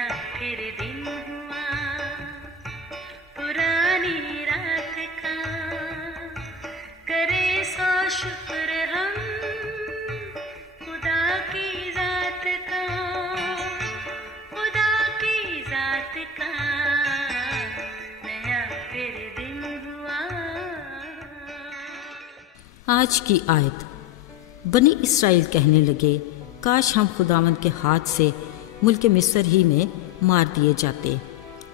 नया फिर दिन हुआ पुरानी रात का, करे सो शुक्र हम खुदा की जात का, खुदा की जात का नया फिर दिन हुआ। आज की आयत। बनी इसराइल कहने लगे, काश हम खुदावंद के हाथ से मुल्क मिस्र ही में मार दिए जाते,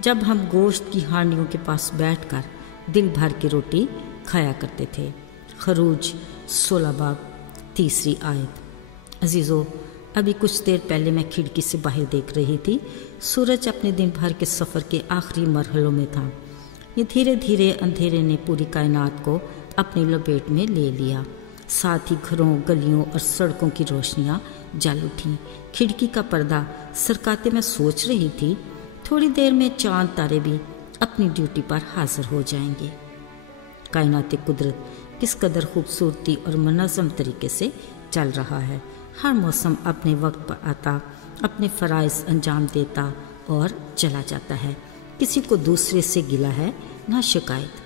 जब हम गोश्त की हांडियों के पास बैठकर दिल भर के रोटी खाया करते थे। खरूज 16 बाब 3 आयत। अजीज़ों, अभी कुछ देर पहले मैं खिड़की से बाहर देख रही थी। सूरज अपने दिन भर के सफ़र के आखिरी मरहलों में था। ये धीरे धीरे अंधेरे ने पूरी कायनात को अपनी लपेट में ले लिया। साथ ही घरों, गलियों और सड़कों की रोशनियां जल उठीं। खिड़की का पर्दा सरकाते मैं सोच रही थी, थोड़ी देर में चांद तारे भी अपनी ड्यूटी पर हाजिर हो जाएंगे। कायनात कुदरत किस कदर खूबसूरती और मुनज़्ज़म तरीके से चल रहा है। हर मौसम अपने वक्त पर आता, अपने फ़राइज़ अंजाम देता और चला जाता है। किसी को दूसरे से गिला है ना शिकायत।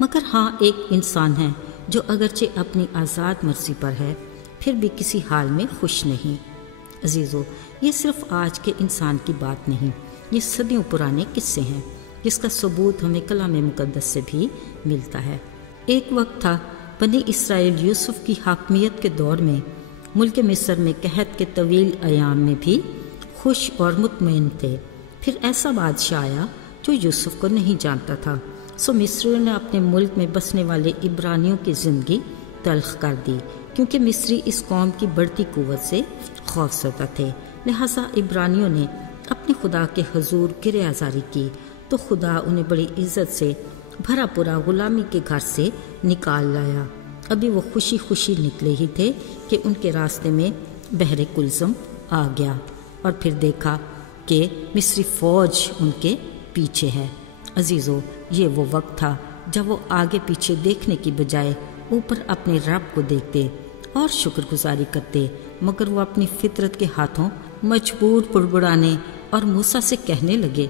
मगर हाँ, एक इंसान है जो अगरचे अपनी आज़ाद मर्जी पर है, फिर भी किसी हाल में खुश नहीं। अजीज़ों, ये सिर्फ आज के इंसान की बात नहीं, ये सदियों पुराने किस्से हैं, जिसका सबूत हमें कलाम मुक़द्दस से भी मिलता है। एक वक्त था, बनी इसराइल यूसुफ की हाकमियत के दौर में मुल्क मिस्र में कहत के तवील अयाम में भी खुश और मुतमईन थे। फिर ऐसा बादशाह आया जो यूसुफ को नहीं जानता था। सो मिस्रियों ने अपने मुल्क में बसने वाले इब्रानियों की ज़िंदगी तल्ख कर दी, क्योंकि मिस्री इस कौम की बढ़ती कुव्वत से खौफज़दा थे। लिहाजा इब्रानियों ने अपने खुदा के हुजूर गिरे आज़ारी की, तो खुदा उन्हें बड़ी इज्जत से भरा पूरा गुलामी के घर से निकाल लाया। अभी वो खुशी खुशी निकले ही थे कि उनके रास्ते में बहरे कुलज़म आ गया, और फिर देखा कि मिस्री फ़ौज उनके पीछे है। अजीज़ों, ये वो वक्त था जब वो आगे पीछे देखने की बजाय ऊपर अपने रब को देखते और शुक्रगुजारी करते। मगर वो अपनी फितरत के हाथों मजबूर बुड़बुड़ाने और मूसा से कहने लगे,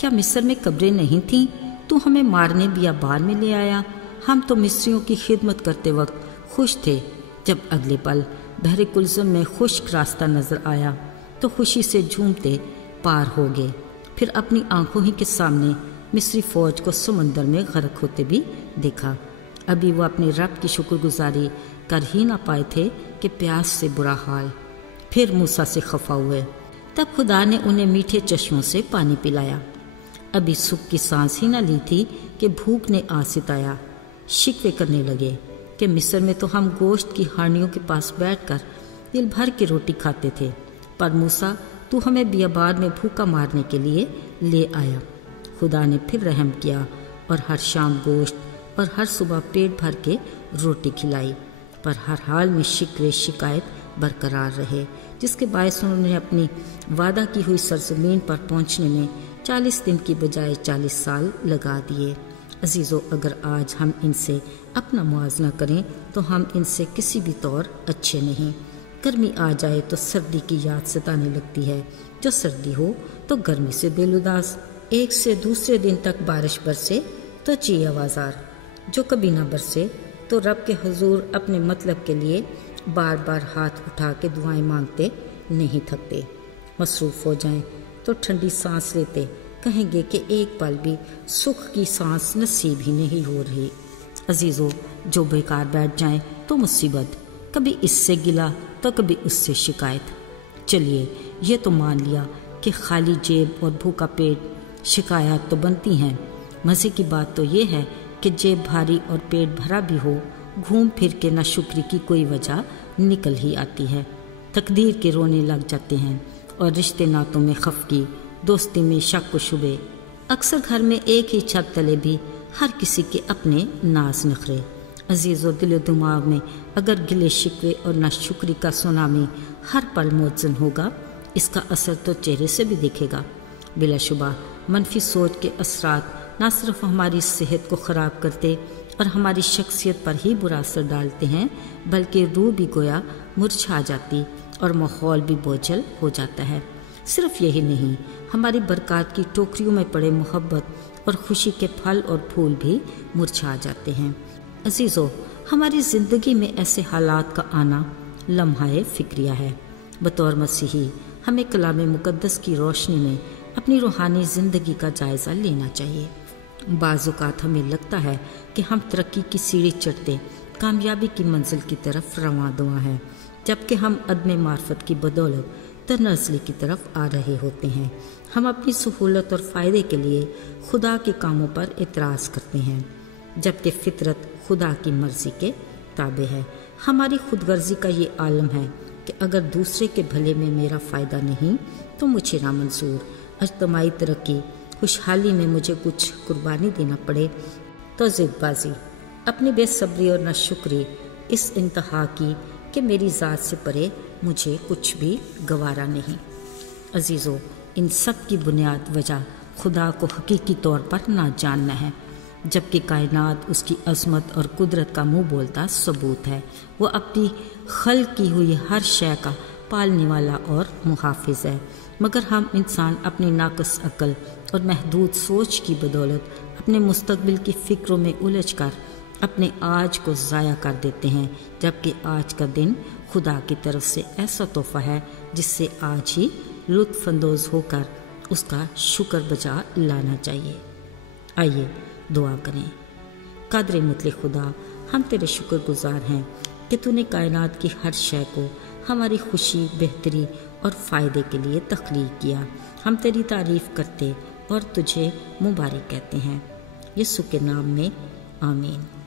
क्या मिस्र में कब्रें नहीं थीं? तू हमें मारने बियाबान में ले आया। हम तो मिस्रियों की खिदमत करते वक्त खुश थे। जब अगले पल बहरे कुलज़म में खुश्क रास्ता नज़र आया तो खुशी से झूमते पार हो गए। फिर अपनी आंखों ही के सामने मिस्री फ़ौज को समंदर में गर्क होते भी देखा। अभी वो अपने रब की शुक्रगुजारी कर ही ना पाए थे कि प्यास से बुरा हाल। फिर मूसा से खफा हुए। तब खुदा ने उन्हें मीठे चश्मों से पानी पिलाया। अभी सुख की सांस ही ना ली थी कि भूख ने आ सिताया। शिकवे करने लगे कि मिस्र में तो हम गोश्त की हांडियों के पास बैठकर दिल भर की रोटी खाते थे, पर मूसा तू हमें बियाबान में भूखा मारने के लिए ले आया। खुदा ने फिर रहम किया और हर शाम गोश्त और हर सुबह पेट भर के रोटी खिलाई, पर हर हाल में शिकवे शिकायत बरकरार रहे, जिसके बायस उन्होंने अपनी वादा की हुई सरजमीन पर पहुंचने में 40 दिन की बजाय 40 साल लगा दिए। अजीज़ों, अगर आज हम इनसे अपना मुआवजा करें तो हम इनसे किसी भी तौर अच्छे नहीं। गर्मी आ जाए तो सर्दी की याद सताने लगती है, जो सर्दी हो तो गर्मी से दिल उदास। एक से दूसरे दिन तक बारिश बरसे तो जी आवाज़ार, जो कभी ना बरसे तो रब के हुजूर अपने मतलब के लिए बार बार हाथ उठा के दुआएं मांगते नहीं थकते। मसरूफ़ हो जाएं तो ठंडी सांस लेते कहेंगे कि एक पल भी सुख की सांस नसीब ही नहीं हो रही। अजीज़ों, जो बेकार बैठ जाएं तो मुसीबत, कभी इससे गिला तो कभी उससे शिकायत। चलिए, ये तो मान लिया कि खाली जेब और भूखा पेट शिकायत तो बनती हैं। मज़े की बात तो ये है कि जेब भारी और पेट भरा भी हो, घूम फिर के नाशुक्री की कोई वजह निकल ही आती है। तकदीर के रोने लग जाते हैं और रिश्ते नातों में खफगी, दोस्ती में शक व शुबे। अक्सर घर में एक ही छत तले भी हर किसी के अपने नाज नखरे। अजीज़ों, दिल दिमाग में अगर गिले शिकवे और नाशुक्री का सुनामी हर पल मौजूद होगा, इसका असर तो चेहरे से भी दिखेगा। बिलाशुबा मनफी सोच के असरात न सिर्फ हमारी सेहत को ख़राब करते और हमारी शख्सियत पर ही बुरा असर डालते हैं, बल्कि रूह भी गोया मुरझा जाती और माहौल भी बोझल हो जाता है। صرف یہی نہیں، ہماری برکات کی ٹوکریوں میں پڑے محبت اور خوشی کے پھل اور پھول بھی مرجھا جاتے ہیں۔ عزیزو، ہماری زندگی میں ایسے حالات کا آنا لمحہ فکریہ ہے۔ بطور مسیحی ہمیں کلام مقدس کی روشنی میں اپنی روحانی زندگی کا جائزہ لینا چاہیے۔ بعض اوقات ہمیں لگتا ہے کہ ہم ترقی کی سیڑھی چڑھتے کامیابی کی منزل کی طرف رواں دواں ہیں، جبکہ ہم عدم معرفت کی بدولت تنزلی کی طرف آ رہے ہوتے ہیں۔ ہم اپنی سہولت اور فائدے کے لیے خدا کے کاموں پر اعتراض کرتے ہیں، جبکہ فطرت خدا کی مرضی کے تابع ہے۔ ہماری خود غرضی کا یہ عالم ہے کہ اگر دوسرے کے بھلے میں میرا فائدہ نہیں تو مجھے نامنظور۔ اجتماعی ترقی، خوشحالی میں مجھے کچھ قربانی دینا پڑے تو ضد بازی، اپنی بے صبری اور ناشکری اس انتہا کی کہ میری ذات سے پرے مجھے کچھ بھی گوارا نہیں۔ عزیزو، ان سب کی بنیاد وجہ خدا کو حقیقی طور پر نہ جاننا ہے، جبکہ کائنات اس کی عظمت اور قدرت کا منہ بولتا ثبوت ہے۔ وہ اپنی خلق کی ہوئی ہر شے کا پالنے والا اور محافظ ہے، مگر ہم انسان اپنی ناقص عقل اور محدود سوچ کی بدولت اپنے مستقبل کی فکروں میں الجھ کر اپنے آج کو ضائع کر دیتے ہیں، جبکہ آج کا دن خدا کی طرف سے ایسا تحفہ ہے جس سے آج ہی لطف اندوز ہو کر اس کا شکر بجا لانا چاہیے۔ آئیے دعا کریں۔ قادر مطلق خدا، ہم تیرے شکر گزار ہیں کہ تو نے کائنات کی ہر شے کو ہماری خوشی، بہتری اور فائدے کے لیے تخلیق کیا۔ ہم تیری تعریف کرتے اور تجھے مبارک کہتے ہیں، یسوع کے نام میں آمین۔